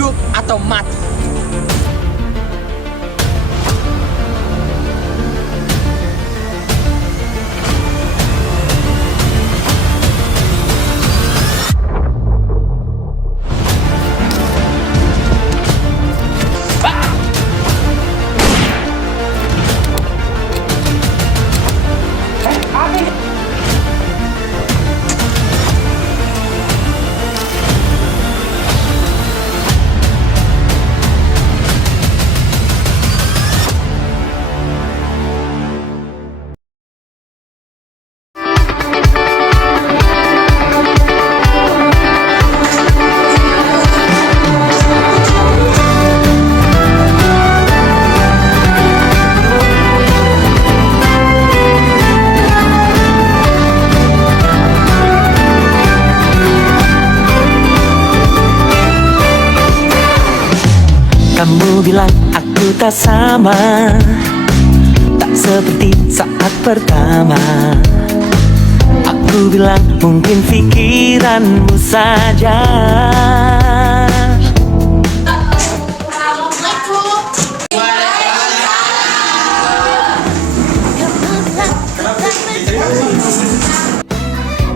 hidup atau mati. Kamu bilang aku tak sama, tak seperti saat pertama. Aku bilang mungkin pikiranmu saja.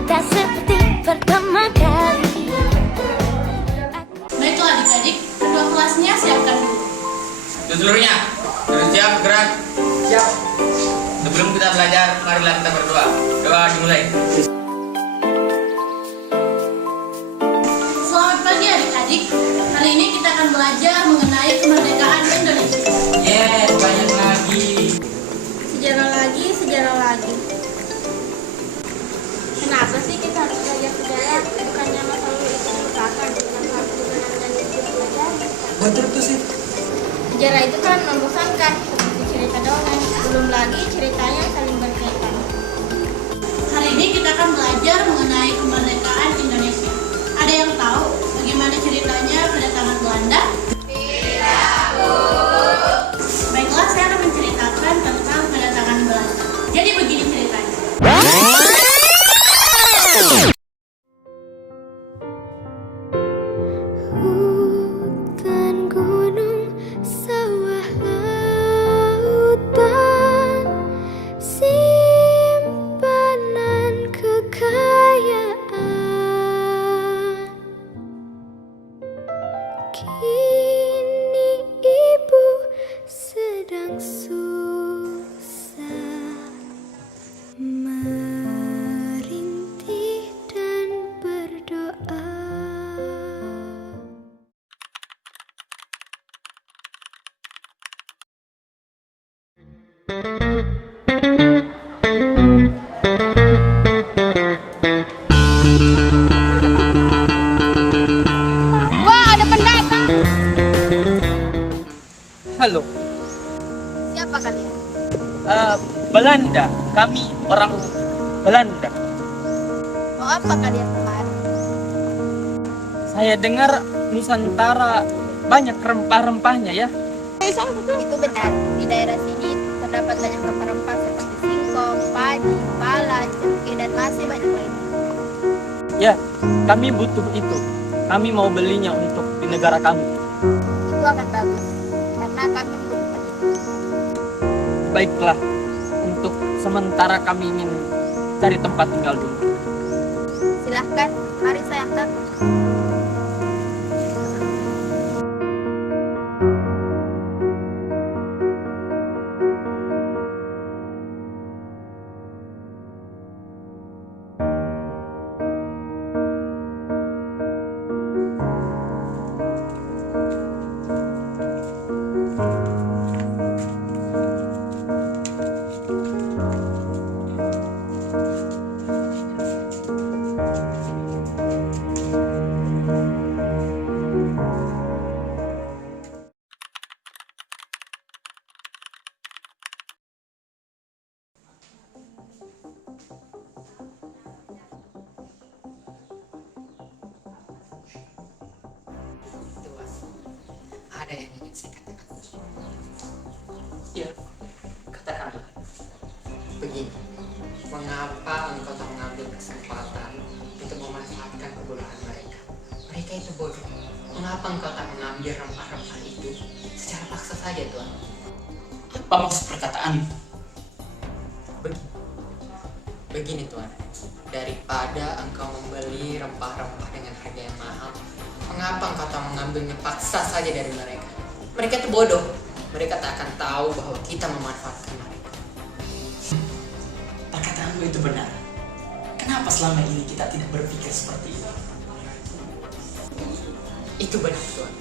Tak seperti pertama kali. Baiklah adik-adik, kedua kelasnya siapkan dulu. Seluruhnya, sudah siap gerak? Siap. Sebelum kita belajar, marilah kita berdoa. Doa dimulai. Selamat pagi adik-adik. Kali ini kita akan belajar mengenai kemerdekaan Indonesia. Yes, banyak lagi. Sejarah lagi, sejarah lagi. Kenapa sih kita harus belajar sejarah? Bukannya masa lalu itu merupakan yang harus dikenang dan dipelajari. Betul tuh sih. Sejarah itu kan membosankan, seperti cerita dongeng. Belum lagi ceritanya saling berkaitan. Hari ini kita akan belajar mengenai kemerdekaan Indonesia. Ada yang tahu bagaimana ceritanya kedatangan Belanda? Tidak, Bu. Baiklah, saya akan menceritakan tentang kedatangan Belanda. Jadi begini ceritanya. Hutan, gunung, sawah, lautan, simpanan kekayaan. Kini ibu sedang susah, merintih dan berdoa. Wah, ada pendatang. Halo, Siapa kalian? Belanda. Kami orang Belanda. Mau apa kalian kemarin? Saya dengar Nusantara banyak rempah-rempahnya ya. Itu benar. Di daerah sini terdapat banyak rempah-rempah seperti singkong, padi, pala, cengkeh, dan masih banyak lainnya. Ya, kami butuh itu. Kami mau belinya untuk di negara kami. Itu akan bagus, karena kami membutuhkan itu. Baiklah, untuk sementara kami ingin cari tempat tinggal dulu. Silahkan, mari saya antar. Ada yang ingin saya katakan. Ya, katakanlah. Begini, mengapa engkau tak mengambil kesempatan untuk memanfaatkan kebodohan mereka? Mereka itu bodoh. Mengapa Mengapa engkau tak mengambil rempah-rempah itu secara paksa saja, Tuan? Apa maksud perkataan? Begini, Tuan. Daripada engkau membeli rempah-rempah dengan harga yang mahal, mengapa engkau tak mengambilnya paksa saja dari mereka? Mereka itu bodoh. Mereka tak akan tahu bahwa kita memanfaatkan mereka. Perkataanmu itu benar. Kenapa selama ini kita tidak berpikir seperti itu? Itu benar, Tuan.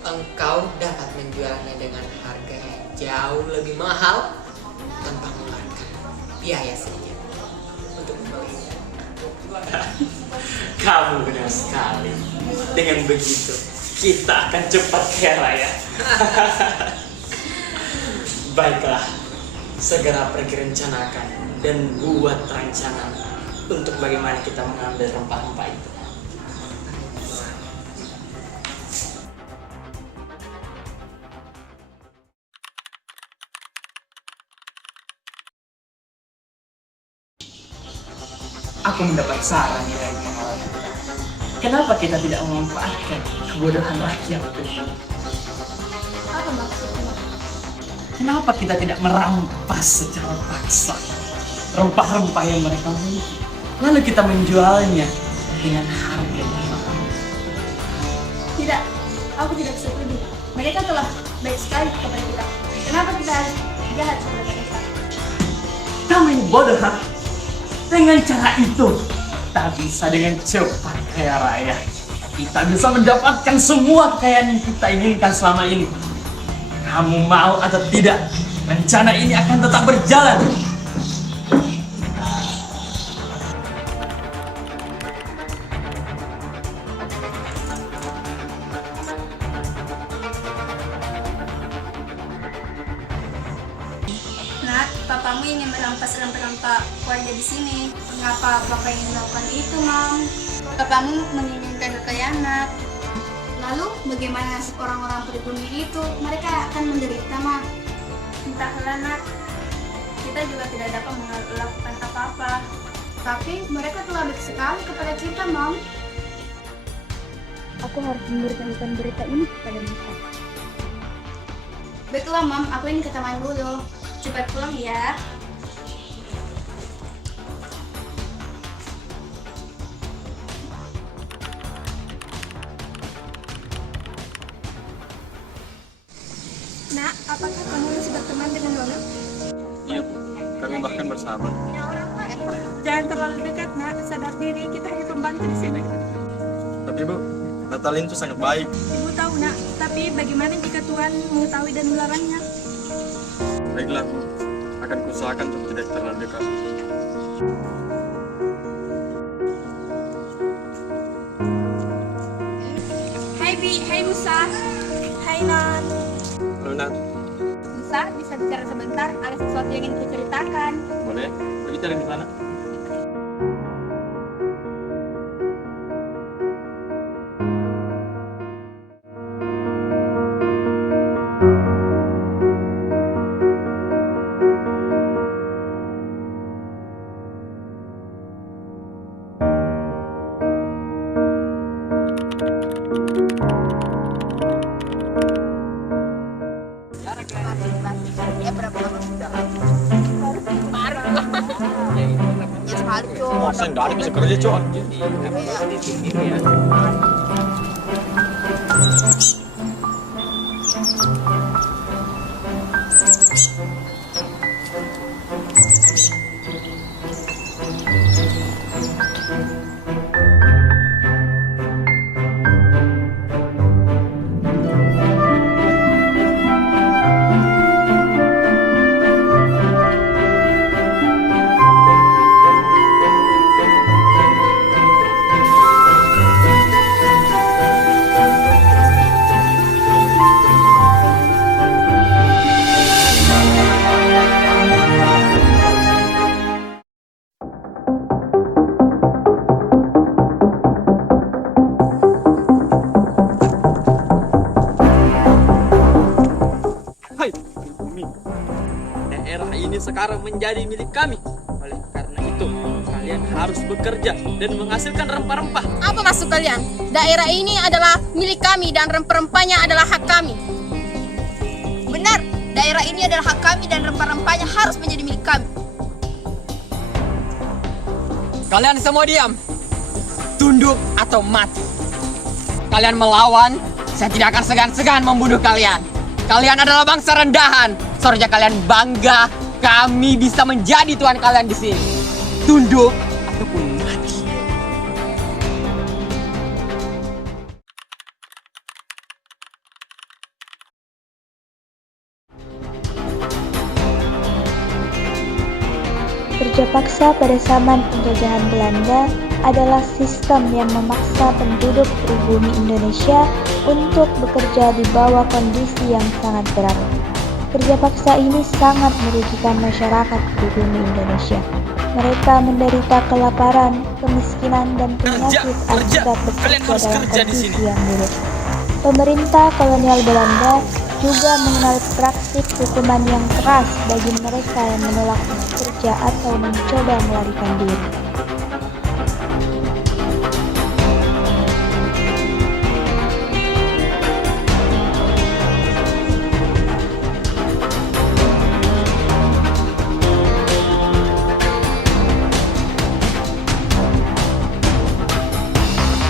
Engkau dapat menjualnya dengan harga yang jauh lebih mahal tanpa mengeluarkan biaya sedikit untuk membelinya. Kamu benar sekali. Dengan begitu, kita akan cepat kaya raya. Baiklah, segera pergi rencanakan dan buat rancangan untuk bagaimana kita mengambil rempah-rempah itu. Aku mendapat saran dari pengalaman kita. Kenapa kita tidak memanfaatkan kebodohan rakyat itu? Apa maksudnya? Kenapa kita tidak merampas secara paksa rempah-rempah yang mereka miliki, lalu kita menjualnya dengan harga yang mahal? Tidak, aku tidak setuju. Mereka telah baik sekali kepada kita. Kenapa kita harus jahat kepada mereka? Kamu ini bodoh, ha? Dengan cara itu, kita bisa dengan cepat kaya raya. Kita bisa mendapatkan semua kekayaan yang kita inginkan selama ini. Kamu mau atau tidak, rencana ini akan tetap berjalan. Nak, papamu ingin merampas rempah-rempah keluarga di sini. Mengapa papa ingin melakukan itu, Mam? Papamu menginginkan kekayaan, Nak. Lalu, bagaimana nasib orang-orang pribumi itu? Mereka akan menderita, Mam. Entahlah, Nak. Kita juga tidak dapat melakukan apa-apa. Tapi mereka telah baik sekali kepada kita, Mam. Aku harus memberitahukan berita ini kepada mereka. Baiklah, Mam. Aku ingin ke taman dulu. Cepat pulang ya. Nak, apakah kamu masih berteman dengan Nona? Iya, Bu. Kami bahkan bersama. Jangan terlalu dekat, Nak. Sadar diri, kita hanya pembantu di sini. Tapi Bu, Natalin itu sangat baik. Ibu tahu, Nak. Tapi bagaimana jika Tuhan mengetahui dan melarangnya? Baiklah, Bu. Akan kuusahakan untuk tidak terlalu dekat. Hai Bi, hai Musa. Hai Nan. Halo, Nat. Musa, bisa bicara sebentar? Ada sesuatu yang ingin kuceritakan. Boleh? Berbicara di sana. Ya berapa lama sudah? Ya sekali cok. Oh, saya nggak ada bisa kerja, Cok. Hai, bumi. Daerah ini sekarang menjadi milik kami. Oleh karena itu, kalian kalian harus bekerja dan menghasilkan rempah-rempah. Apa maksud kalian? Daerah ini adalah milik kami dan rempah-rempahnya adalah hak kami. Benar, daerah ini adalah hak kami dan rempah-rempahnya harus menjadi milik kami. Kalian semua diam. Tunduk atau mati. Kalian melawan, saya tidak akan segan-segan membunuh kalian. Kalian adalah bangsa rendahan. Seharusnya kalian bangga kami bisa menjadi tuan kalian di sini. Tunduk ataupun mati. Kerja paksa pada zaman penjajahan Belanda adalah sistem yang memaksa penduduk pribumi Indonesia untuk bekerja di bawah kondisi yang sangat berat. Kerja paksa ini sangat merugikan masyarakat pribumi Indonesia. Mereka menderita kelaparan, kemiskinan, dan penyakit akibat Kalian harus bekerja dalam kerja di sini. kondisi yang buruk. Pemerintah kolonial Belanda juga mengenal praktik hukuman yang keras bagi mereka yang menolak bekerja atau mencoba melarikan diri.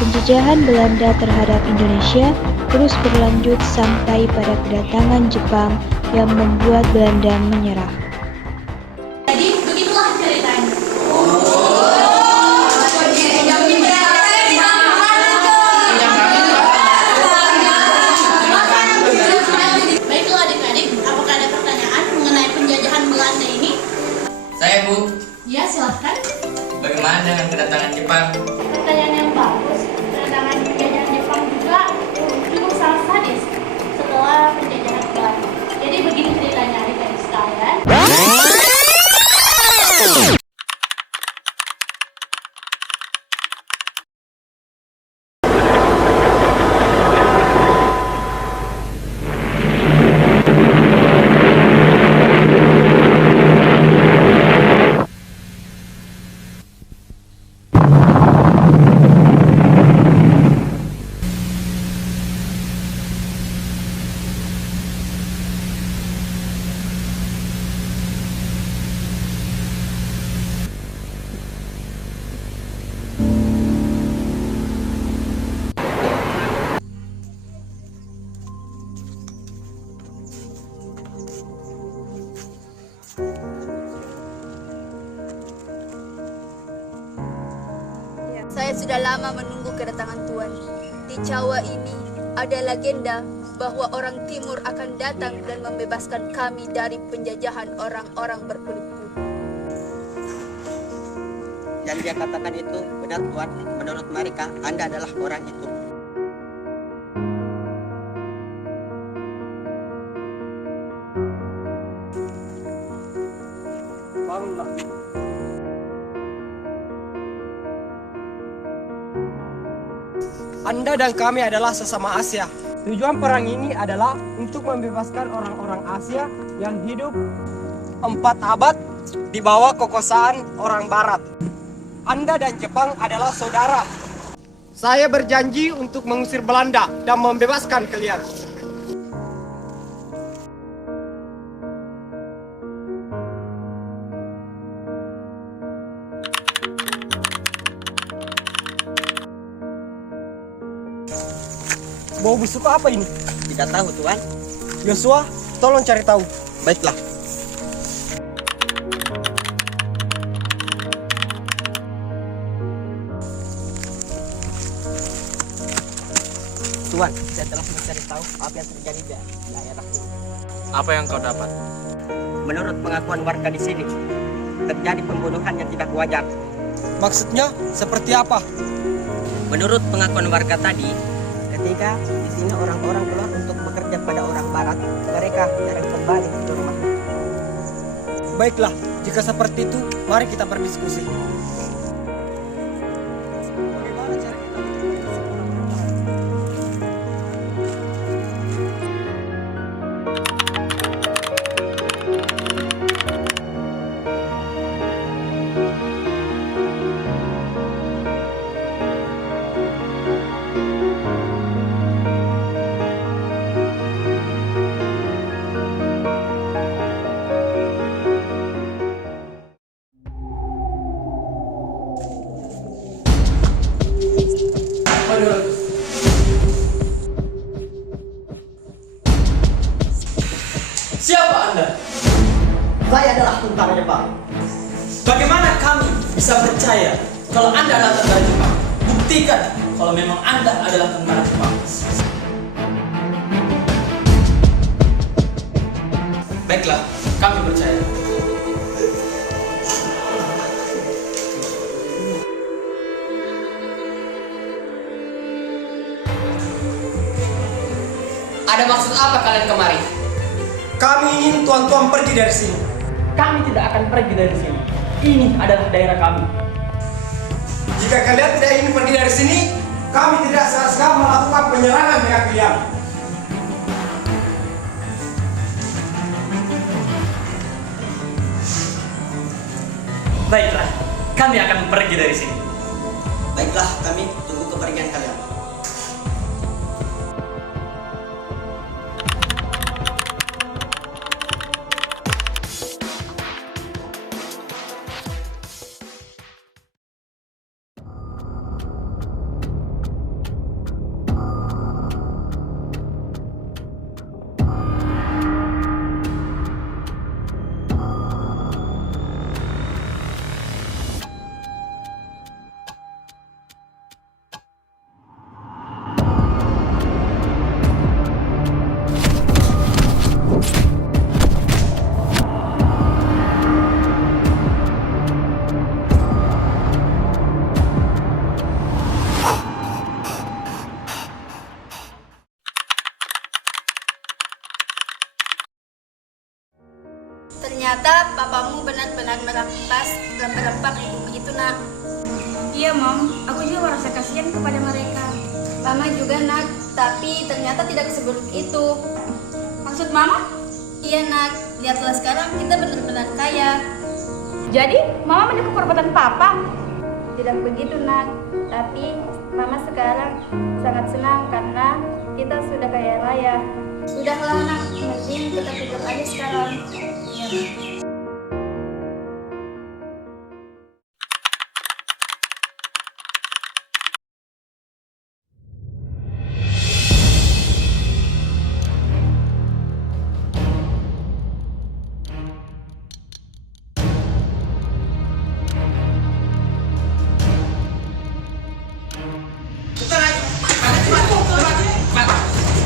Penjajahan Belanda terhadap Indonesia terus berlanjut sampai pada kedatangan Jepang yang membuat Belanda menyerah. Jadi begitulah ceritanya. Baiklah adik-adik, apakah ada pertanyaan mengenai penjajahan Belanda ini? Saya Bu, Ya, silahkan. bagaimana dengan kedatangan Jepang? Pertanyaan yang bagus. Kedatangan penjajahan Jepang juga cukup sangat sadis setelah penjajahan Belanda. Jadi begini ceritanya adik-adik sekalian. Saya sudah lama menunggu kedatangan Tuan. Di Jawa ini ada legenda bahwa orang Timur akan datang dan membebaskan kami dari penjajahan orang-orang berkulit putih. Yang dia katakan itu benar Tuan. Menurut mereka, Anda adalah orang itu. Bangunlah. Anda dan kami adalah sesama Asia. Tujuan perang ini adalah untuk membebaskan orang-orang Asia yang hidup 4 abad di bawah kekuasaan orang Barat. Anda dan Jepang adalah saudara. Saya berjanji untuk mengusir Belanda dan membebaskan kalian. Bau busuk apa ini? Tidak tahu Tuan. Yosua, tolong cari tahu. Baiklah. Tuan, saya telah mencari tahu apa yang terjadi di daerah ini. Apa yang kau dapat? Menurut pengakuan warga di sini, terjadi pembunuhan yang tidak wajar. Maksudnya seperti apa? Menurut pengakuan warga tadi, ketika di sini orang-orang keluar untuk bekerja pada orang Barat, mereka jarang kembali ke rumah. Baiklah, jika seperti itu, mari kita berdiskusi. Bagaimana cara kita untuk mengisi orang-orang? Belanda. Saya adalah tentara Jepang. Bagaimana kami bisa percaya kalau Anda adalah tentara Jepang? Buktikan kalau memang Anda adalah tentara Jepang. Baiklah, kami percaya. Ada maksud apa kalian kemari? Kami ingin tuan-tuan pergi dari sini. Kami tidak akan pergi dari sini. Ini adalah daerah kami. Jika kalian tidak ingin pergi dari sini, kami tidak segan-segan melakukan penyerangan dengan kalian. Baiklah, kami akan pergi dari sini. Baiklah, kami tunggu kepergian kalian. Ternyata papamu benar-benar merampas rempah-rempah di bumi itu, nak. Iya, Mom. Aku juga merasa kasihan kepada mereka. Mama juga, nak. Tapi ternyata tidak seburuk itu. Maksud Mama? Iya, nak. Lihatlah sekarang kita benar-benar kaya. Jadi, Mama mendukung perbuatan Papa? Tidak begitu, nak. Tapi Mama sekarang sangat senang karena kita sudah kaya raya. Sudahlah, nak. Mending kita tidur aja sekarang.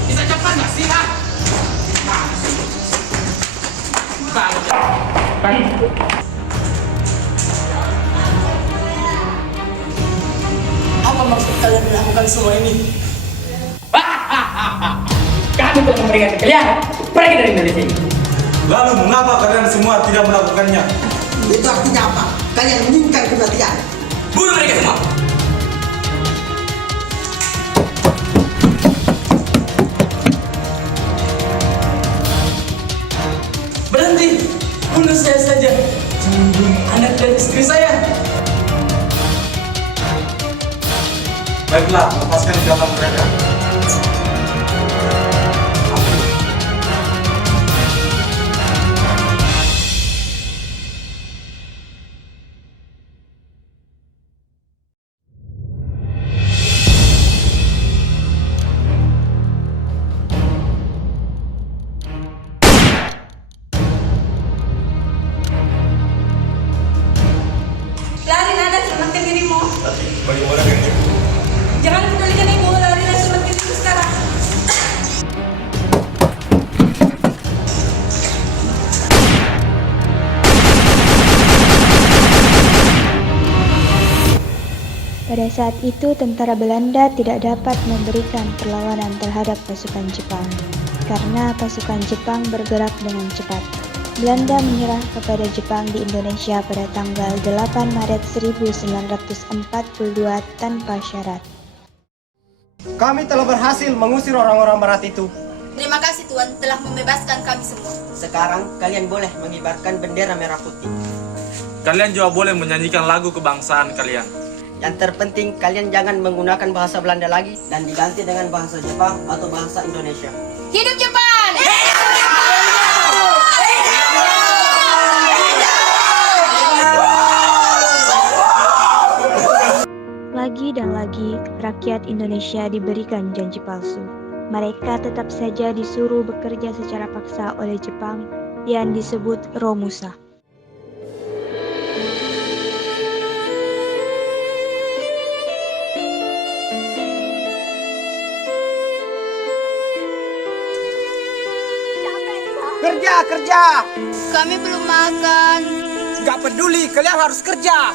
Bisa cepat nggak sih, ah? Apa maksud kalian melakukan semua ini? Kami telah memberikan kalian pergi dari Indonesia ini. Lalu mengapa kalian semua tidak melakukannya? Itu artinya apa? Kalian menginginkan kematian. Bunuh mereka semua. Berhenti, bunuh saya saja. Jangan bunuh anak dan istri saya. Baiklah, lepaskan ikatan mereka. Lari, Nada, selamatkan dirimu. Bagaimana dengan ibu? Jangan pedulikan ibu, lari dan selamatkan dirimu sekarang. Pada saat itu, tentara Belanda tidak dapat memberikan perlawanan terhadap pasukan Jepang karena pasukan Jepang bergerak dengan cepat. Belanda menyerah kepada Jepang di Indonesia pada tanggal 8 Maret 1942 tanpa syarat. Kami telah berhasil mengusir orang-orang barat itu. Terima kasih Tuhan telah membebaskan kami semua. Sekarang kalian boleh mengibarkan bendera merah putih. Kalian juga boleh menyanyikan lagu kebangsaan kalian. Yang terpenting kalian jangan menggunakan bahasa Belanda lagi dan diganti dengan bahasa Jepang atau bahasa Indonesia. Hidup Jepang! Lagi dan lagi, rakyat Indonesia diberikan janji palsu. Mereka tetap saja disuruh bekerja secara paksa oleh Jepang yang disebut Romusa. Kerja, kerja. Kami belum makan. Gak peduli, kalian harus kerja.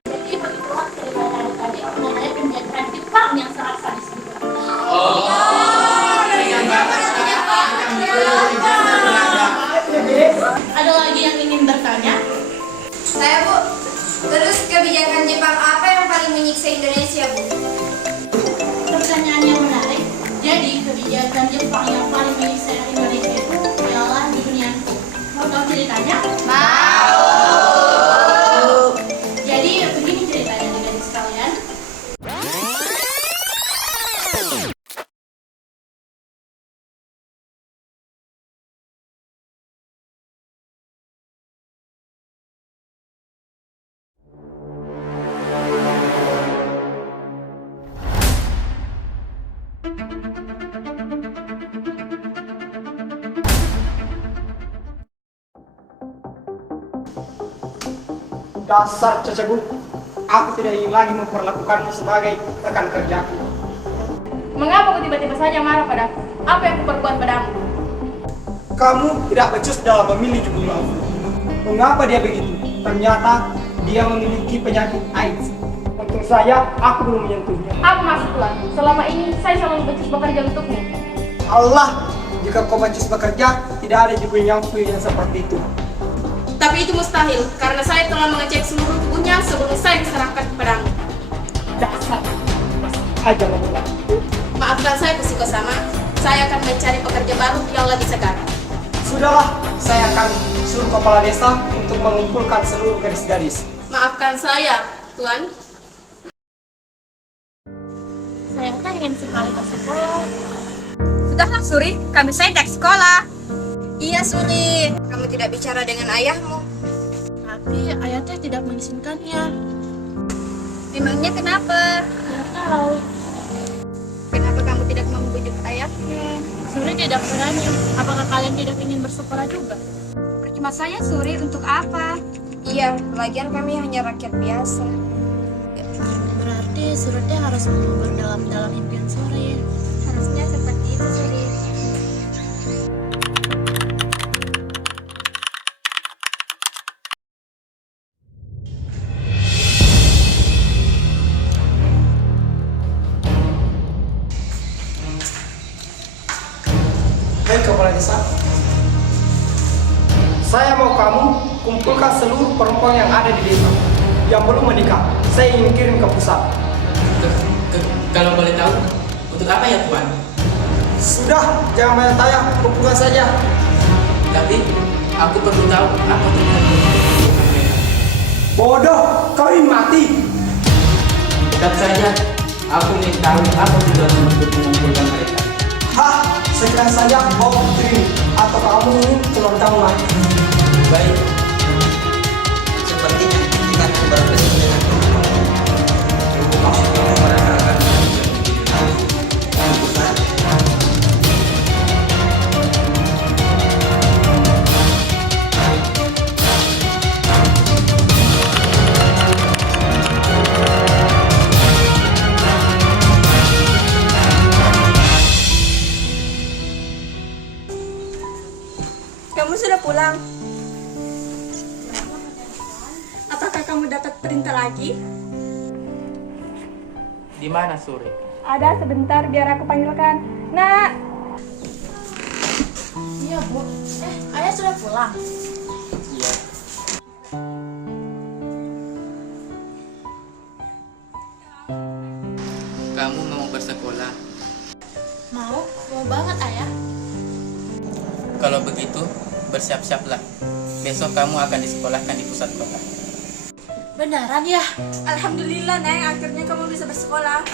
Jadi begitulah cerita dari tadi mengenai penjajahan Jepang yang sangat sadis juga. Ada lagi yang ingin bertanya? Saya Bu, terus kebijakan Jepang apa yang paling menyiksa Indonesia Bu? Pertanyaan yang menarik. Jadi kebijakan Jepang yang paling menyiksa Indonesia itu ialah di dunia. Mau tahu ceritanya? Mau. Jadi begini ceritanya adik-adik sekalian. Dasar cacagu, aku tidak ingin lagi memperlakukanmu sebagai rekan kerjaku. Mengapa kau tiba-tiba saja marah padaku? Apa yang kuperbuat padamu? Kamu tidak becus dalam memilih judulmu. Mengapa dia begitu? Ternyata dia memiliki penyakit AIDS. Untung saja aku belum menyentuhnya. Apa maksudlah? Selama ini saya selalu becus bekerja untukmu. Allah, jika kau becus bekerja, tidak ada juga yang seperti itu. Tapi itu mustahil, karena saya telah mengecek seluruh tubuhnya sebelum saya diserahkan kepadamu. Dasar, masih aja memulai. Maafkan saya Kusiko sama, saya akan mencari pekerja baru yang lebih segar. Sudahlah, saya akan suruh kepala desa untuk mengumpulkan seluruh gadis-gadis. Maafkan saya, Tuan. Saya kan ingin sekali ke sekolah. Sudahlah Suri, kami sedang sekolah. Iya Suri, kamu tidak bicara dengan ayahmu. Tapi ayahnya tidak mengizinkannya. Memangnya kenapa? Tidak tahu. Kenapa kamu tidak membujuk ayahnya? Suri tidak berani. Apakah kalian tidak ingin bersekolah juga? Percuma saya Suri, untuk apa? Iya, lagian kami hanya rakyat biasa. Berarti Suri harus berdalam-dalam impian Suri. Harusnya seperti itu Suri. Hei kepala desa, saya mau kamu kumpulkan seluruh perempuan yang ada di desa yang belum menikah. Saya ingin kirim ke pusat. Kalau boleh tahu, untuk apa ya Tuan? Sudah, jangan banyak tanya, kumpulkan saja. Tapi aku perlu tahu apa tujuan mereka. Bodoh, kau ingin mati. Tetap saja, aku ingin tahu apa tujuan untuk mengumpulkan mereka. Hah, sekarang saja kau pikirin atau kamu ingin telur kamu mati. Baik, Sepertinya kita akan berpesta dengan perempuan. Mereka akan Kamu sudah pulang? Apakah kamu dapat perintah lagi? di mana Suri? Ada, sebentar biar aku panggilkan. Nak, Iya Bu. Ayah sudah pulang. Iya. Kamu mau bersekolah? Mau banget ayah. Kalau begitu, bersiap-siaplah. Besok kamu akan disekolahkan di pusat kota. Beneran ya? Alhamdulillah, Neng, akhirnya kamu bisa bersekolah.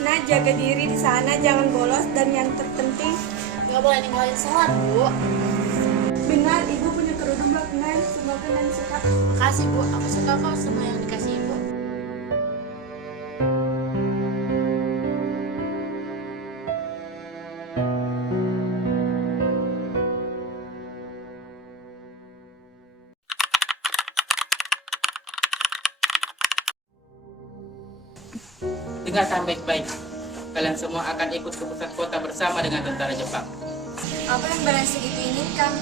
Nah, jaga diri di sana, jangan bolos, dan yang terpenting, Gak boleh ninggalin sholat, Bu. benar, Ibu punya kerudung black Neng, semoga Neng suka. Makasih, Bu. Aku suka kok sama yang dikasih Ibu. Dengarkan baik-baik. Kalian semua akan ikut ke pusat kota bersama dengan tentara Jepang. Apa yang Badan Segitu inginkan?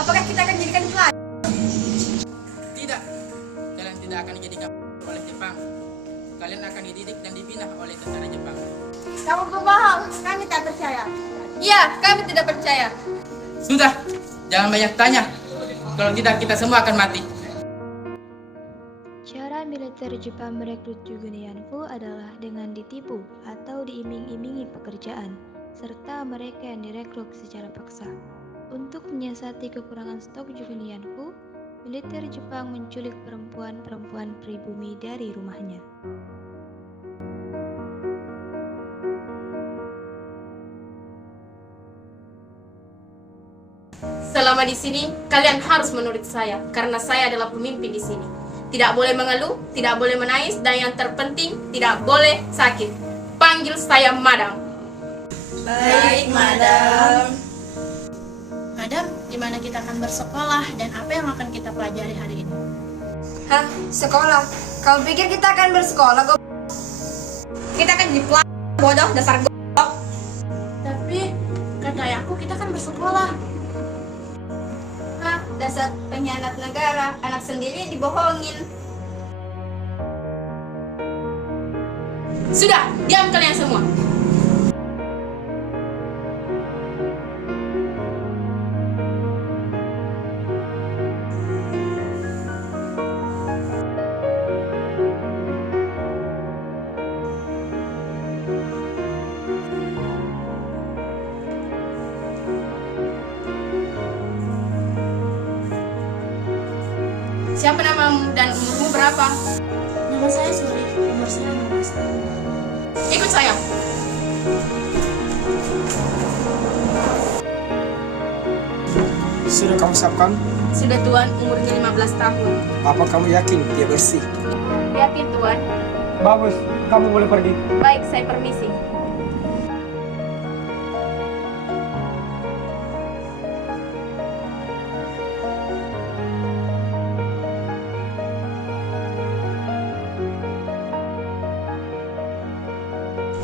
Apakah kita akan jadikan pelajar? Tidak. Kalian tidak akan dijadikan oleh Jepang. Kalian akan dididik dan dibina oleh tentara Jepang. Kamu berbohong, kami tak percaya. Iya, kami tidak percaya. Sudah, jangan banyak tanya. Kalau tidak, kita semua akan mati. Cara militer Jepang merekrut Jugunianfu adalah dengan ditipu atau diiming-imingi pekerjaan, serta mereka yang direkrut secara paksa. Untuk menyiasati kekurangan stok Jugunianfu, militer Jepang menculik perempuan-perempuan pribumi dari rumahnya. Selama di sini, kalian harus menurut saya, karena saya adalah pemimpin di sini. Tidak boleh mengeluh, tidak boleh menangis, dan yang terpenting, tidak boleh sakit. Panggil saya Madam. Baik, Madam. Madam, di mana kita akan bersekolah dan apa yang akan kita pelajari hari ini? Hah, sekolah? Kau pikir kita akan bersekolah? Kita akan jadi pelajar bodoh, dasar goblok. Tapi, kata ayahku kita akan bersekolah. Hah, dasar pengkhianat negara, anak sendiri dibohongin. Sudah, diam kalian semua. Siapa namamu dan umurmu berapa? Nama saya Suri, umur saya 15 tahun. Ikut saya. Sudah kamu siapkan? Sudah Tuan, umurnya 15 tahun. Apa kamu yakin dia bersih? Yakin Tuan? Bagus, kamu boleh pergi. Baik, saya permisi.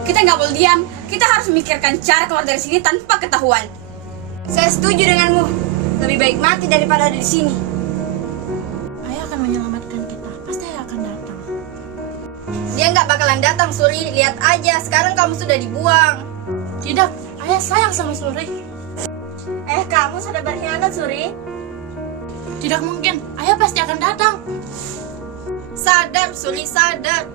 Kita nggak boleh diam. Kita harus memikirkan cara keluar dari sini tanpa ketahuan. Saya setuju denganmu. Lebih baik mati daripada ada di sini. Ayah akan menyelamatkan kita. Pasti ayah akan datang. Dia nggak bakalan datang, Suri. Lihat aja, sekarang kamu sudah dibuang. Tidak, ayah sayang sama Suri. Kamu sudah berkhianat, Suri. Tidak mungkin, ayah pasti akan datang. Sadar, Suri, sadar.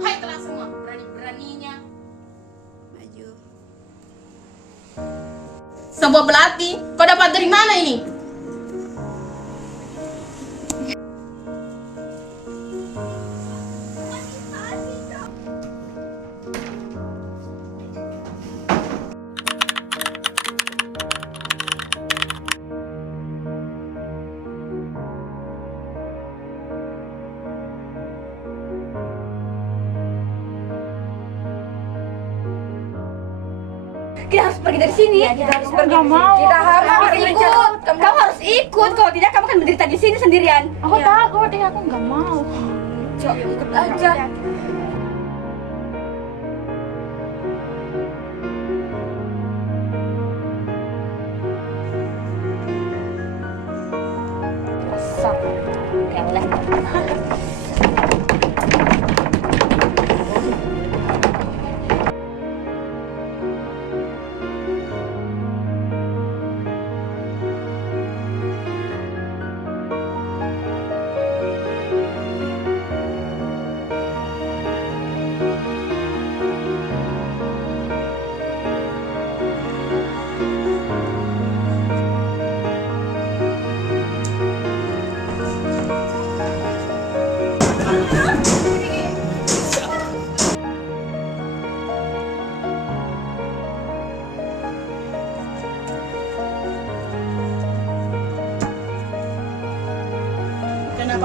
Hai kalian semua, berani-beraninya Maju. sebuah belati. Kau dapat dari mana ini? Kita harus pergi dari sini. Kita harus pergi. Kita harus ikut. Kamu harus ikut. Kalau tidak, kamu akan menderita di sini sendirian. Aku takut, aku nggak mau. Coba ikut aja.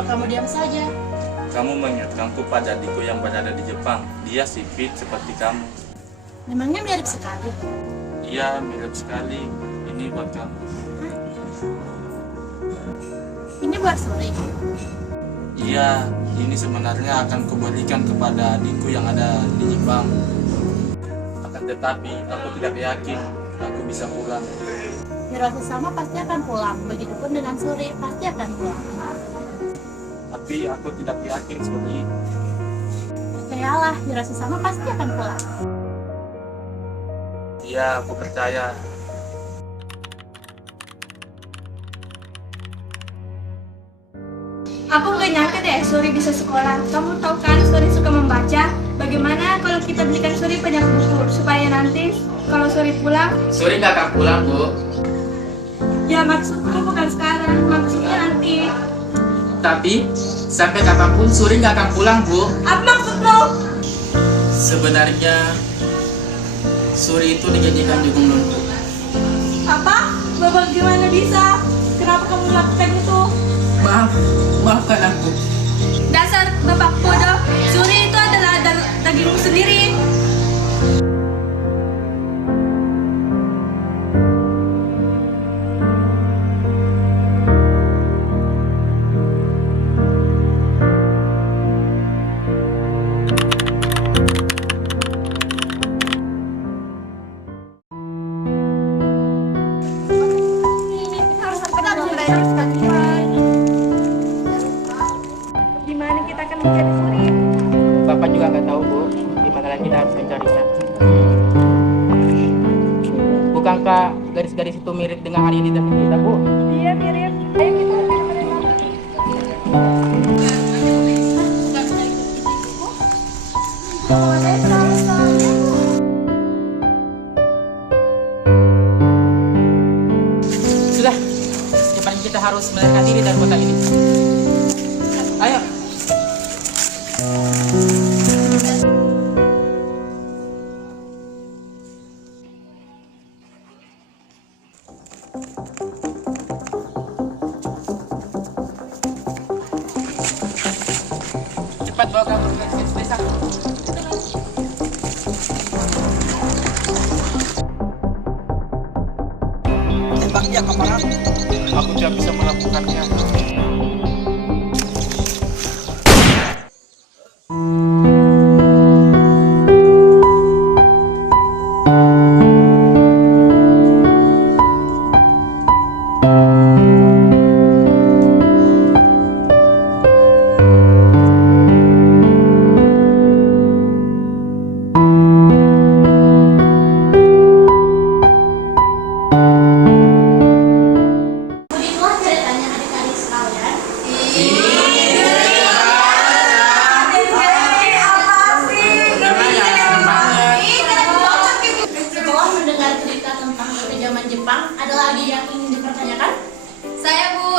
kamu diam saja? Kamu mengingatkanku pada adikku yang berada di Jepang. Dia sipit seperti kamu. Memangnya mirip sekali. Iya, mirip sekali. Ini buat kamu. Ini buat Suri. Iya, ini sebenarnya akan kuberikan kepada adikku yang ada di Jepang. Akan tetapi, aku tidak yakin aku bisa pulang. Hiroshi sama pasti akan pulang. Begitupun dengan Suri, pasti akan pulang. Tapi aku tidak yakin seperti itu. Percayalah, Hiroshi sama pasti akan pulang. Iya, aku percaya. Aku nggak nyangka deh Suri bisa sekolah. Kamu tahu kan Suri suka membaca. Bagaimana kalau kita belikan Suri banyak buku supaya nanti kalau Suri pulang? Suri nggak akan pulang, Bu. Ya maksudku bukan sekarang, maksudnya nanti. Tapi sampai kapanpun Suri nggak akan pulang, Bu. Apa maksudmu? Sebenarnya Suri itu dijadikan jukung lumpuh. Apa? Bapak gimana bisa? Kenapa kamu melakukan itu? Maafkan aku. Dasar bapak bodoh. Suri itu adalah dagingmu sendiri. Gimana kita akan mencari Suri? Bapak juga nggak tahu, Bu, di mana lagi kita harus mencarinya. Bukankah garis-garis itu mirip dengan hari ini dan kita, Bu? Iya mirip. Ayo kita cari mereka. Sudah, secepatnya kita harus melarikan diri dari kota ini. Ayo. Cepat bawa kabur ke desa. Tembak dia ke barat. Aku tidak bisa melakukannya. Begitulah ceritanya adik-adik sekalian. Setelah mendengar cerita tentang kekejaman Jepang, ada lagi yang ingin dipertanyakan? Saya Bu.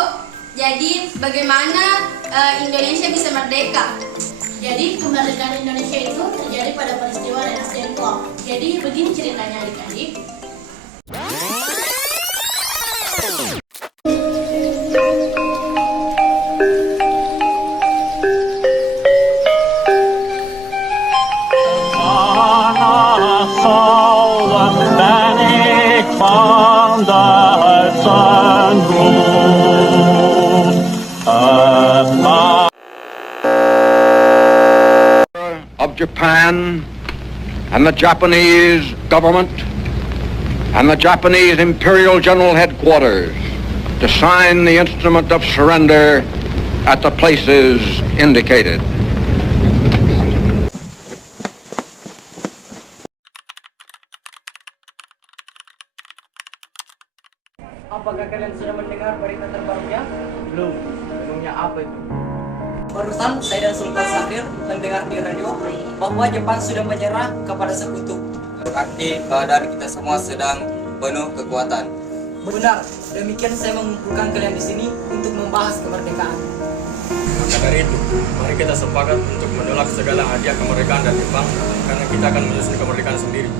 Jadi bagaimana Indonesia bisa merdeka? Jadi kemerdekaan Indonesia itu terjadi pada peristiwa dinasti Engkong. Jadi begini ceritanya adik-adik. Of Japan and the Japanese government and the Japanese Imperial General Headquarters to sign the instrument of surrender at the places indicated. Apakah kalian sudah mendengar berita terbarunya? Belum. Belumnya apa itu? Barusan saya dan Sultan Syahrir mendengar di radio bahwa Jepang sudah menyerah kepada sekutu. Berarti badan kita semua sedang penuh kekuatan. Benar, demikian saya mengumpulkan kalian di sini untuk membahas kemerdekaan. Maka dari itu, mari kita sepakat untuk menolak segala hadiah kemerdekaan dari Jepang, karena kita akan menyusun kemerdekaan sendiri.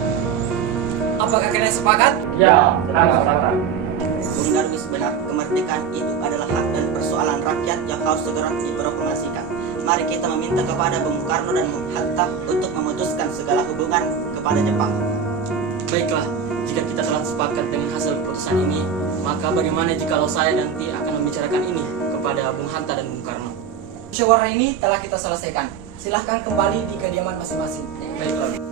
Apakah kalian sepakat? Ya, sangat sepakat. garis benar, kemerdekaan itu adalah hak dan persoalan rakyat yang harus segera diproklamasikan. Mari kita meminta kepada Bung Karno dan Bung Hatta untuk memutuskan segala hubungan kepada Jepang. Baiklah, jika kita telah sepakat dengan hasil keputusan ini, maka bagaimana jikalau saya nanti akan membicarakan ini kepada Bung Hatta dan Bung Karno? Musyawarah ini telah kita selesaikan. Silahkan kembali di kediaman masing-masing. Baiklah.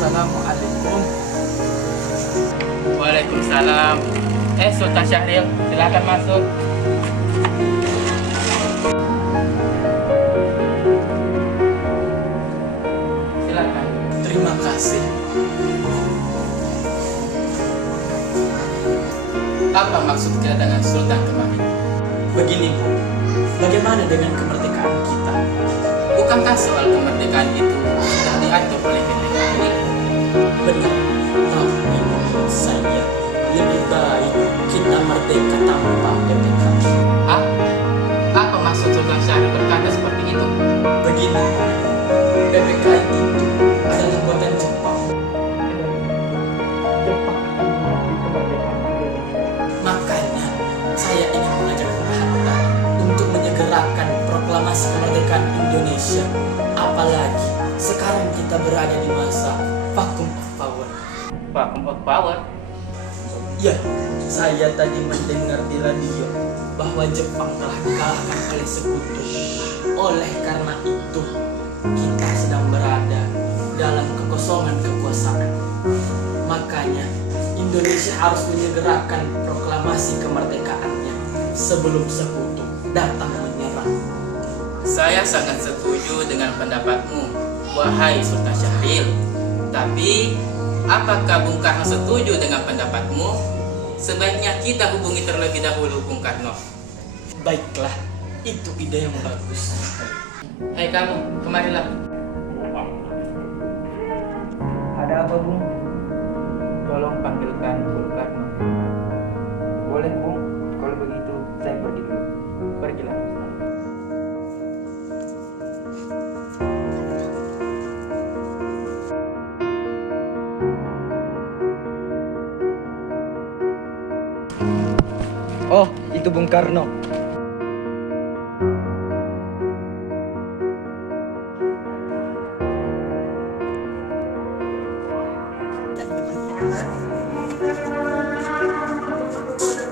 Assalamualaikum. Waalaikumsalam. Sultan Syahril, silakan masuk. Silakan. Terima kasih. Apa maksud kedatangan Sultan kemari? Begini Bu, bagaimana dengan kemerdekaan kita? Bukankah soal kemerdekaan itu sudah diatur oleh PPKI? Benar, tapi menurut saya lebih baik kita merdeka tanpa PPKI. Hah? Apa maksud Sultan Syahril berkata seperti itu? Begini, PPKI itu adalah buatan Jepang. Makanya saya ingin mengajak Bung Hatta untuk menyegerakan proklamasi kemerdekaan Indonesia. Apalagi sekarang kita berada di masa vacuum of power. Vacuum of power? Ya, saya tadi mendengar di radio bahwa Jepang telah dikalahkan oleh sekutu. Oleh karena itu, kita sedang berada dalam kekosongan kekuasaan. Makanya, Indonesia harus menyegerakan proklamasi kemerdekaannya sebelum sekutu datang menyerang. Saya sangat setuju dengan pendapatmu, wahai Sultan Syahril. Tapi, apakah Bung Karno setuju dengan pendapatmu? Sebaiknya kita hubungi terlebih dahulu Bung Karno. Baiklah, itu ide yang bagus. Hei kamu, kemarilah. Ada apa, Bung? Tolong panggilkan Bung Karno. Boleh, Bung. Kalau begitu, saya pergi dulu. Pergilah. Oh, itu Bung Karno.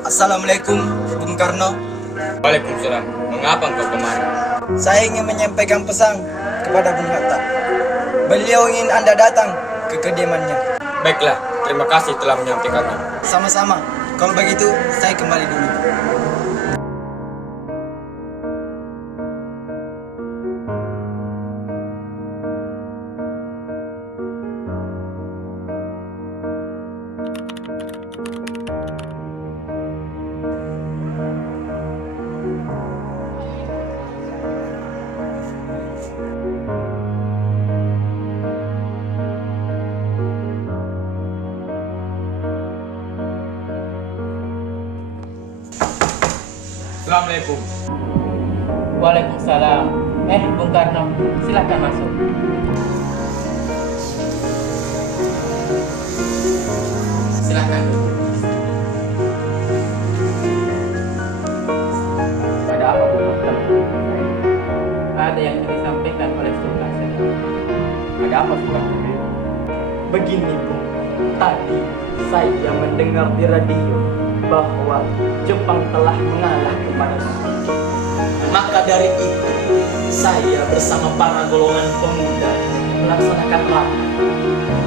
Assalamualaikum, Bung Karno. Waalaikumsalam. Mengapa engkau kemari? Saya ingin menyampaikan pesan kepada Bung Hatta. Beliau ingin Anda datang ke kediamannya. Baiklah, terima kasih telah menyampaikannya. Sama-sama. Kalau begitu, saya kembali dulu. Assalamualaikum. Waalaikumsalam. Bung Karno, silakan masuk. Silakan. Ada apa Bung Karno? Ada yang ingin disampaikan oleh Sultan Syahril. Ada apa Sultan Syahril? Begini Bung, tadi saya mendengar di radio bahwa Jepang telah mengalah kepada sekutu. Maka dari itu, saya bersama para golongan pemuda melaksanakan rapat.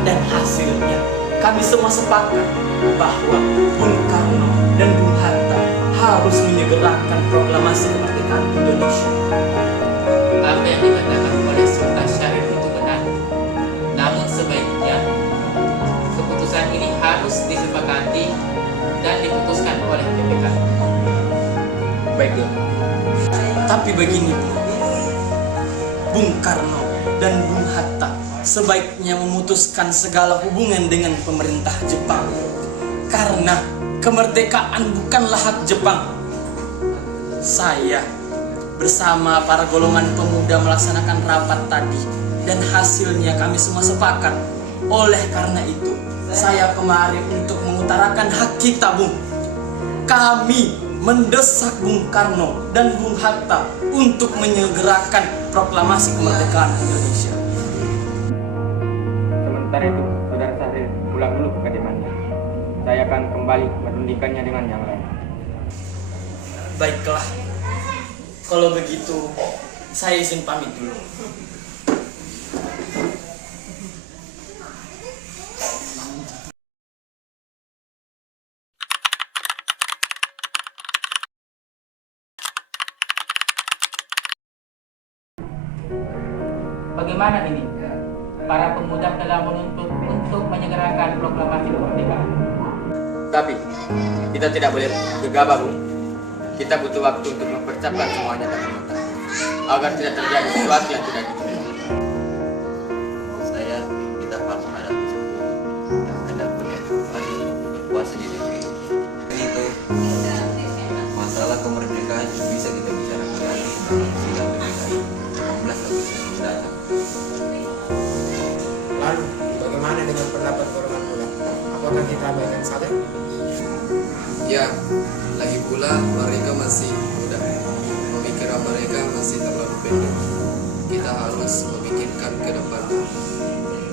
Dan hasilnya, kami semua sepakat bahwa Bung Karno dan Bung Hatta harus menyegerakan proklamasi kemerdekaan Indonesia. Apa yang dikatakan oleh Sultan Syahril itu benar. baiklah. Tapi begini, Bung Karno dan Bung Hatta sebaiknya memutuskan segala hubungan dengan pemerintah Jepang. Karena kemerdekaan bukanlah hak Jepang. Saya bersama para golongan pemuda melaksanakan rapat tadi dan hasilnya kami semua sepakat. Oleh karena itu, saya kemari untuk mengutarakan hak kita, Bung. Kami mendesak Bung Karno dan Bung Hatta untuk menyegerakan proklamasi kemerdekaan Indonesia. Sementara itu, saudara Sahril pulang dulu ke kediamannya. Saya akan kembali merundingkannya dengan yang lain. Baiklah, kalau begitu saya izin pamit dulu. Bagaimana ini? Para pemuda telah menuntut untuk menyegerakan proklamasi kemerdekaan. Tapi kita tidak boleh gegabah, Bung. Kita butuh waktu untuk mempercepat semuanya dengan matang agar tidak terjadi sesuatu yang tidak diinginkan. Saya kita harus menghadapi yang ada kembali berkuasa di negeri. Itu masalah kemerdekaan bisa kita bicarakan lagi dalam sidang PPKI 18 Agustus mendatang. Lalu, bagaimana dengan pendapat golongan muda? Apakah kita abaikan saja? Ya, lagi pula mereka masih muda. Pemikiran mereka masih terlalu pendek. Kita harus memikirkan ke depan.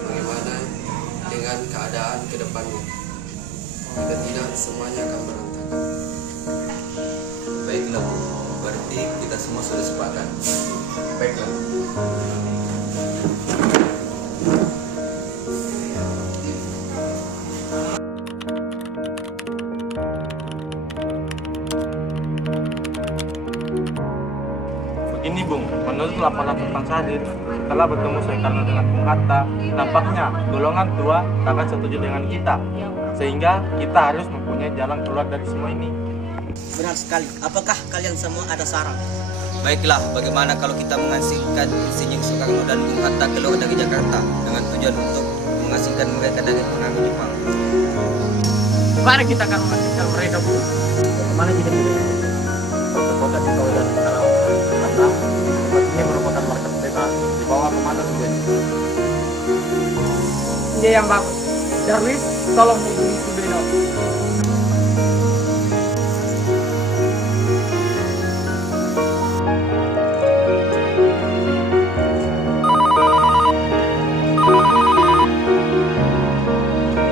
Bagaimana dengan keadaan ke depannya? Jika tidak, semuanya akan berantakan. Baiklah, Bu. Berarti kita semua sudah sepakat. Baiklah. Begini, Bung, menurut laporan tentang Sahril, setelah bertemu Soekarno dengan Bung Hatta, nampaknya golongan tua akan setuju dengan kita, sehingga kita harus mempunyai jalan keluar dari semua ini. Benar sekali. Apakah kalian semua ada saran? Baiklah, bagaimana kalau kita mengasingkan Insinyur Soekarno dan Bung Hatta keluar dari Jakarta dengan tujuan untuk mengasingkan mereka dari pengaruh Jepang? Mari kita akan mengasingkan mereka, Bu. Bagaimana kita tidak kota di Solo dan Karawang, karena tempat ini merupakan markas mereka di bawah komandan Subendu. Ide yang bagus. Darwis, tolong hubungi Subeno.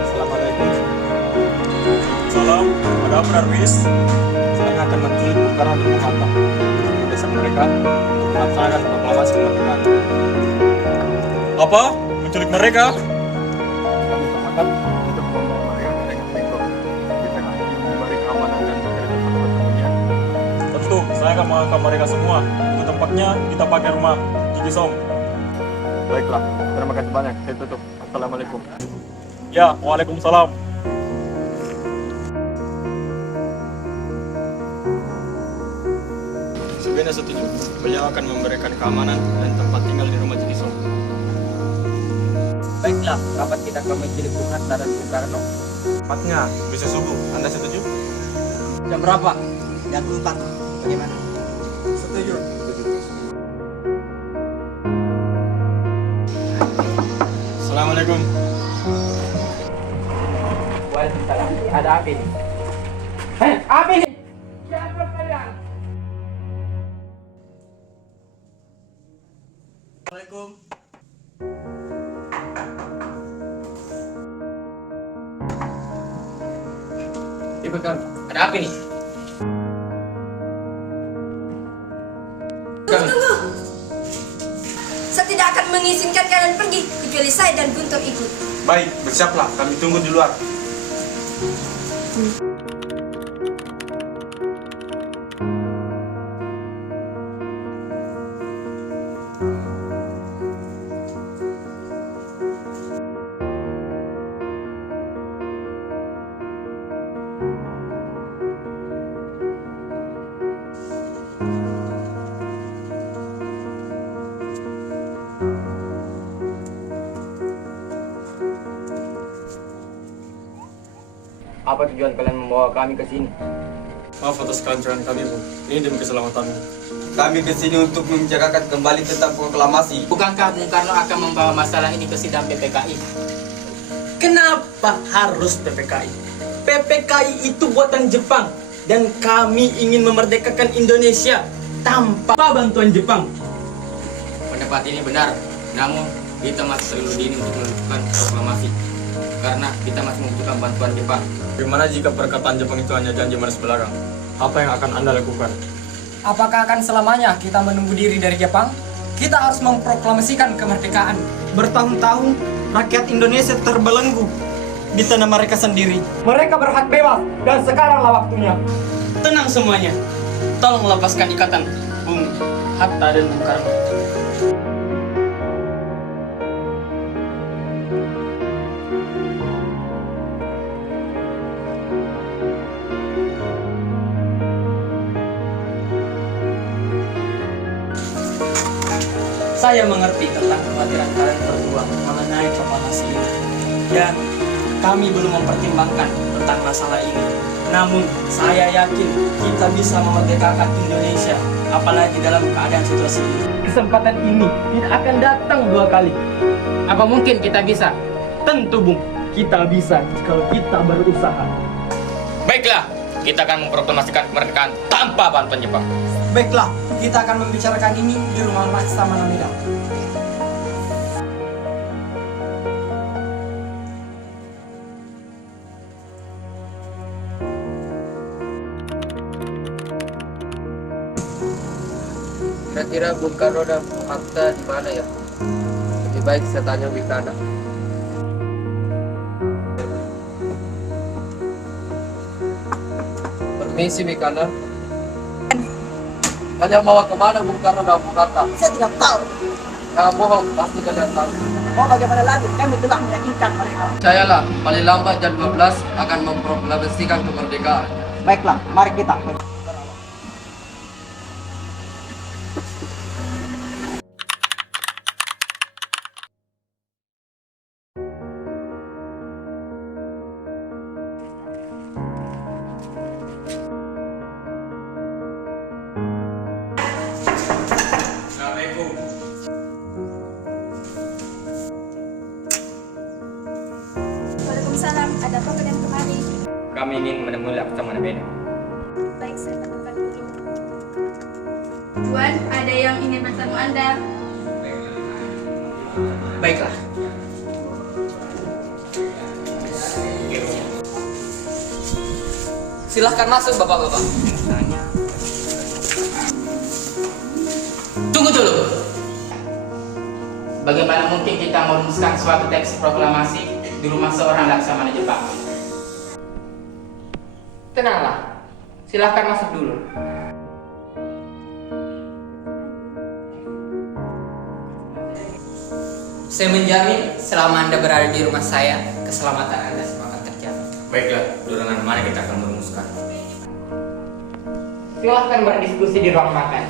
Assalamualaikum. Salam, ada apa Darwis? Saya akan menculik Bung Karno dan Bung Hatta. Mendesak mereka untuk melaksanakan proklamasi kemerdekaan. Apa? Menculik mereka? Kami sepakat untuk membawa mereka dengan baik. Kita akan memberi keamanan dan memberikan tempat kemudian. Tentu, saya akan mengangkat mereka semua. Untuk tempatnya kita pakai rumah Gigi Song. Baiklah, terima kasih banyak. Saya tutup. Assalamualaikum. Ya, waalaikumsalam. Subena setuju. Beliau akan memberikan keamanan dan tempat tinggal di rumah Cikisong. Baiklah, kapan kita akan menculik Bung Hatta dan Bung Karno? Tempatnya bisa subuh. Anda setuju? Jam berapa? Jam 4. Bagaimana? Setuju. Assalamualaikum. Waalaikumsalam. Ada apa ini? Apa ini? Siapa kalian? Assalamualaikum. Ibu kan, ada apa ini? Tunggu. Saya tidak akan mengizinkan kalian pergi kecuali saya dan Guntur ikut. Baik, bersiaplah. Kami tunggu di luar. Apa tujuan kalian membawa kami ke sini? Maaf atas kelancaran kami, Bu. Ini demi keselamatanmu. Kami ke sini untuk membicarakan kembali tentang proklamasi. Bukankah Bung Karno akan membawa masalah ini ke sidang PPKI? Kenapa harus PPKI? PPKI itu buatan Jepang dan kami ingin memerdekakan Indonesia tanpa bantuan Jepang. Pendapat ini benar, namun kita masih terlalu dini untuk melakukan proklamasi karena kita masih membutuhkan bantuan Jepang. Bagaimana jika perkataan Jepang itu hanya janji manis belakang? Apa yang akan Anda lakukan? Apakah akan selamanya kita menunggu diri dari Jepang? Kita harus memproklamasikan kemerdekaan. Bertahun-tahun rakyat Indonesia terbelenggu di tanah mereka sendiri. Mereka berhak bebas dan sekaranglah waktunya. Tenang semuanya. Tolong lepaskan ikatan Bung Hatta dan Bung Karno. Saya mengerti tentang kekhawatiran kalian berdua mengenai proklamasi ini. Dan kami belum mempertimbangkan tentang masalah ini. Namun, saya yakin kita bisa memerdekakan Indonesia, apalagi dalam keadaan situasi ini. Kesempatan ini tidak akan datang dua kali. Apa mungkin kita bisa? Tentu, Bung, kita bisa kalau kita berusaha. Baiklah, kita akan memproklamasikan kemerdekaan tanpa bantuan Jepang. Baiklah, kita akan membicarakan ini di rumah Laksamana Medan. Kira-kira Bung Karno dan Bung Hatta di mana ya? Lebih baik saya tanya Wikana. Permisi Wikana. Kalian bawa kemana Bung Karno dan Bung Hatta? Saya tidak tahu. Jangan bohong, pasti kalian tahu. Mau bagaimana lagi? Kami telah meyakinkan mereka. Percayalah, paling lambat jam 12 akan memproklamasikan kemerdekaan. Baiklah, mari kita. Waalaikumsalam, ada apa kalian kemari? Kami ingin menemui Laksamana Medan. Baik, saya temukan dulu. Tuan, ada yang ingin bertemu Anda. Baiklah. Silahkan masuk bapak-bapak. Tunggu dulu. Bagaimana mungkin kita merumuskan suatu teks proklamasi di rumah seorang laksamana Jepang? Tenanglah, silahkan masuk dulu. Saya menjamin selama Anda berada di rumah saya, keselamatan Anda semua akan terjamin. Baiklah, dengan mana kita akan merumuskan? Silahkan berdiskusi di ruang makan.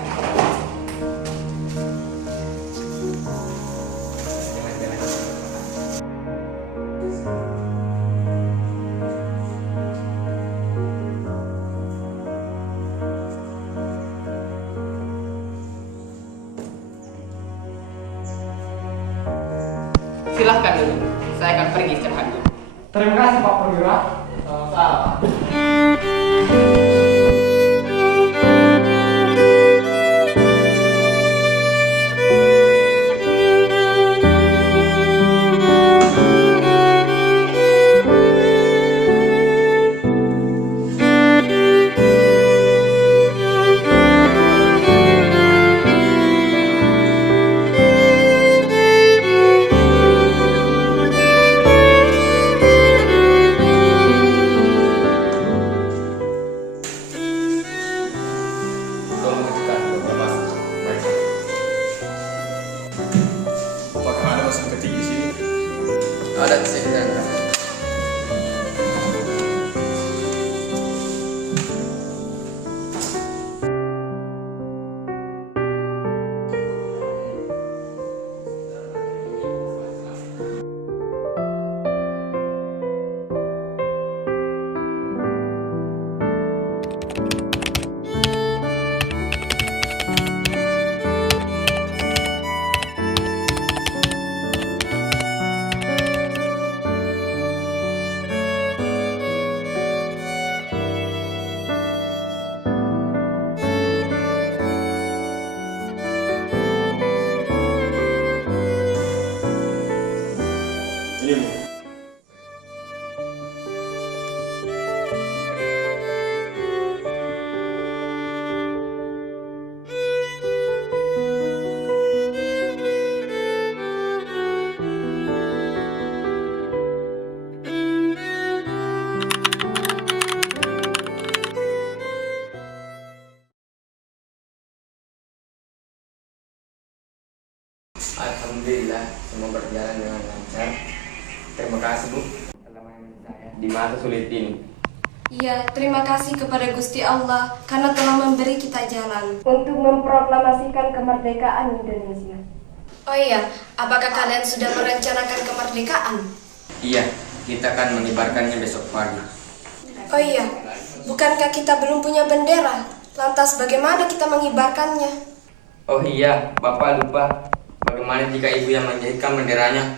Silahkan dulu, saya akan pergi istirahat dulu. Terima kasih Pak Perwira. Sama-sama. Alhamdulillah, semua berjalan dengan lancar. Terima kasih Bu telah menemani saya di masa sulit ini. Iya, terima kasih kepada Gusti Allah karena telah memberi kita jalan untuk memproklamasikan kemerdekaan Indonesia. Oh iya, apakah kalian sudah merencanakan kemerdekaan? Iya, kita akan mengibarkannya besok pagi. Oh iya, bukankah kita belum punya bendera? Lantas bagaimana kita mengibarkannya? Oh iya, Bapak lupa. Bagaimana jika Ibu yang menjahitkan benderanya?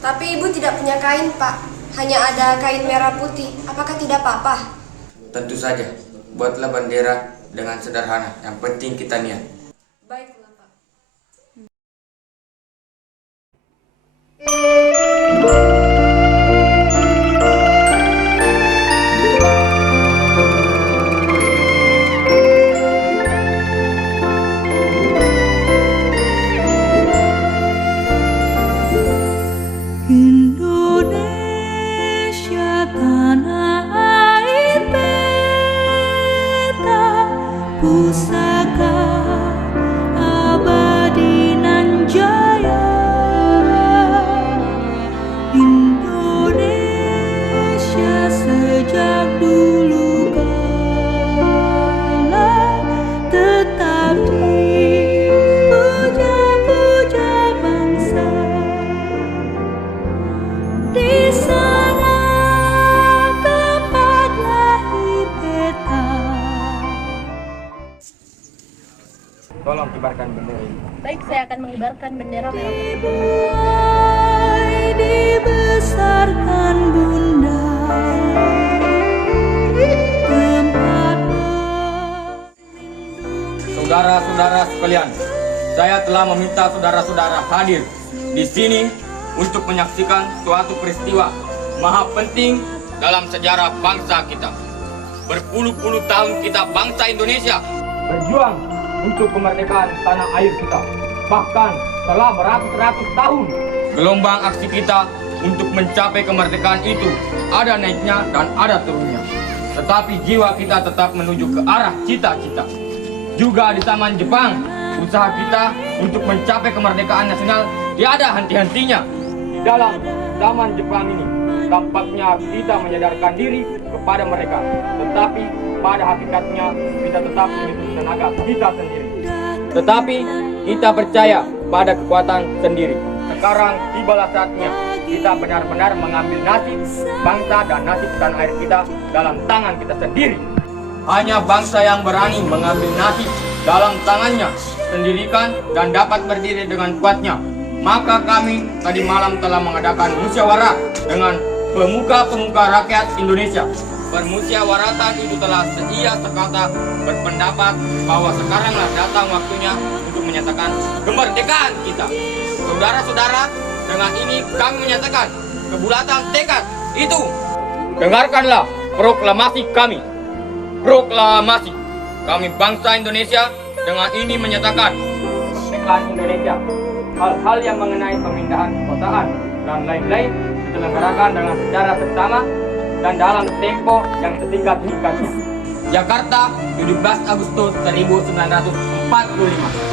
Tapi Ibu tidak punya kain, Pak. Hanya ada kain merah putih. Apakah tidak apa-apa? Tentu saja. Buatlah bendera dengan sederhana. Yang penting kita niat. Baiklah, Pak. Indonesia tanah air beta, pusaka abadi nan jaya. Indonesia sejak dulu kala tetap dipuja-puja bangsa. Di sana tempat lahir beta. Tolong kibarkan bendera ini. Baik, saya akan mengibarkan bendera merah putih. Dibesarkan bunda tempat. Saudara-saudara sekalian, saya telah meminta saudara-saudara hadir di sini untuk menyaksikan suatu peristiwa maha penting dalam sejarah bangsa kita. Berpuluh-puluh tahun kita bangsa Indonesia berjuang untuk kemerdekaan tanah air kita. Bahkan telah beratus-ratus tahun gelombang aksi kita untuk mencapai kemerdekaan itu ada naiknya dan ada turunnya. Tetapi jiwa kita tetap menuju ke arah cita-cita. Juga di zaman Jepang, usaha kita untuk mencapai kemerdekaan nasional tiada henti-hentinya. Di dalam zaman Jepang ini, tampaknya kita menyadarkan diri kepada mereka. Tetapi pada hakikatnya kita tetap menghitung tenaga kita sendiri. Tetapi kita percaya pada kekuatan sendiri. Sekarang tibalah saatnya kita benar-benar mengambil nasib bangsa dan nasib tanah air kita dalam tangan kita sendiri. Hanya bangsa yang berani mengambil nasib dalam tangannya sendirikan dan dapat berdiri dengan kuatnya. Maka kami tadi malam telah mengadakan musyawarah dengan pemuka-pemuka rakyat Indonesia. Permusyawaratan itu telah seia sekata berpendapat bahwa sekaranglah datang waktunya untuk menyatakan kemerdekaan kita. Saudara-saudara, dengan ini kami menyatakan kebulatan tekad itu. Dengarkanlah proklamasi kami. Proklamasi kami bangsa Indonesia dengan ini menyatakan kemerdekaan Indonesia. Hal-hal yang mengenai pemindahan kekuasaan dan lain-lain diselenggarakan dengan secara seksama dan dalam tempo yang setingkat-tingkatnya. Jakarta, 17 Agustus 1945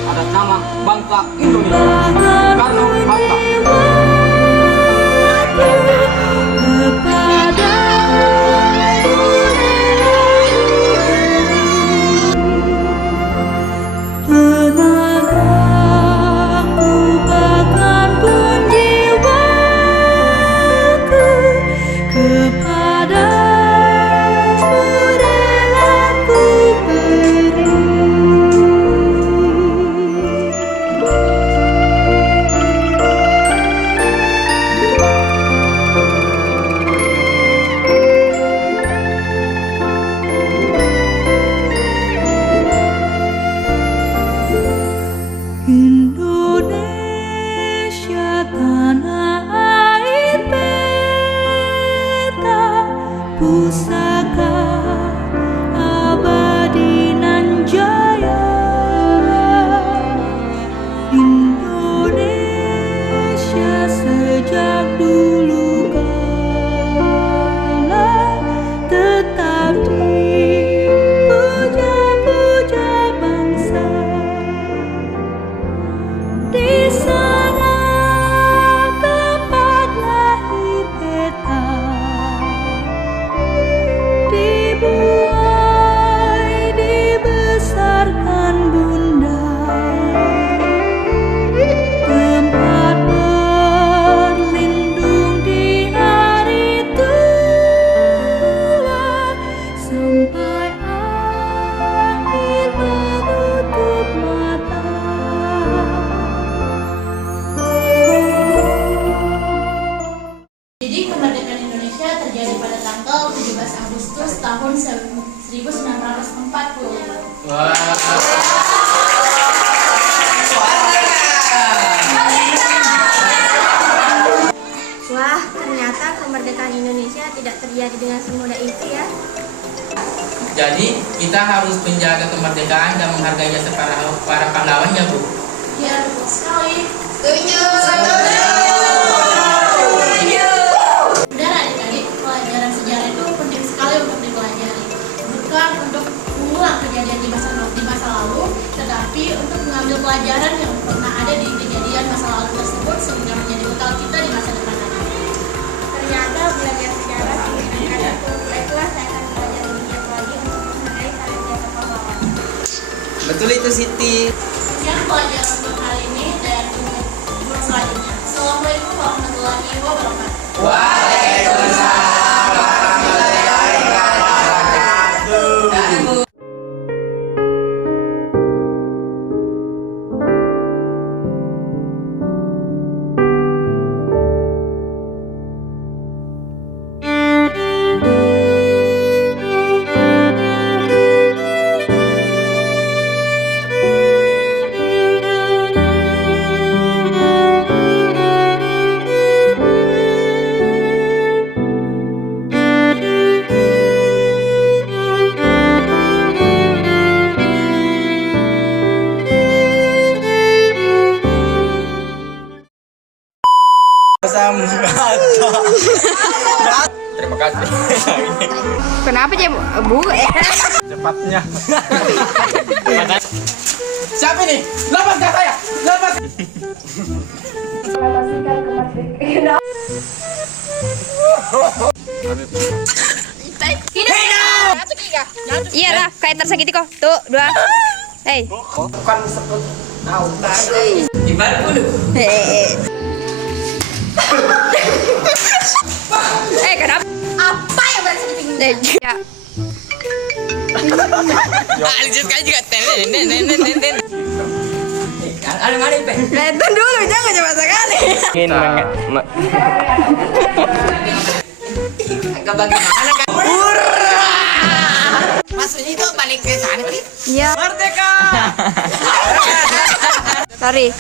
atas nama bangsa Indonesia. Soekarno-Hatta. Wah, ternyata kemerdekaan Indonesia tidak terjadi dengan semudah itu ya. Jadi kita harus menjaga kemerdekaan dan menghargai jasa para pahlawannya, Bu. Ya, betul sekali. Setuju. Dan adik-adik, pelajaran sejarah itu penting sekali untuk dipelajari. Bukan untuk mengulang kejadian di masa lalu, tetapi untuk mengambil pelajaran yang pernah ada di kejadian masa lalu tersebut sehingga menjadi bekal kita di masa depan nanti. Ternyata belajar sejarah menyenangkan itu. Baiklah, saya akan belajar lebih giat lagi untuk menghargai kalian jasa pahlawan. Betul itu Siti. Sekian pelajaran untuk hari ini dan untuk selanjutnya. Assalamualaikum warahmatullahi wabarakatuh. Waalaikumsalam warahmatullahi wabarakatuh. Terima kasih. Kenapa ya, Bu? Cepatnya. Siapa ini? Lepaskan saya. Lepas. Proklamasikan kemerdekaan. Iya lah, kayak tersakiti kok. Tuh, 2. Hei. Bukan sebut tahu. Gimana dulu? Kenapa? Apa yang berhasil ditinggalkan? Ya. Lanjut kan juga ten. Ada Ipe. Nonton dulu, jangan coba sekali. Ingin Agak bagaimana kan? Maksudnya itu balik ke sana sih? Iya. Merdeka. Lari.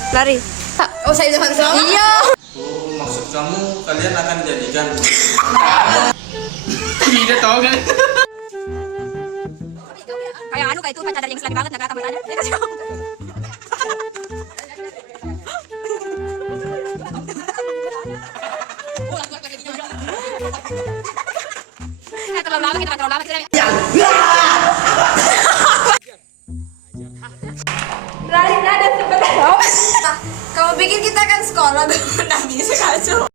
Oh, saya udah sama. Iya. Oh, maksud kamu kalian akan dijadikan? Tidak tahu kan? Kayak kayak itu pacar yang selagi banget nggak tambah tanya. Dia kasih aku. Terlalu lama kita terlalu lama kita. Lari nada sebentar. Kamu pikir kita kan sekolah nggak bisa kacau.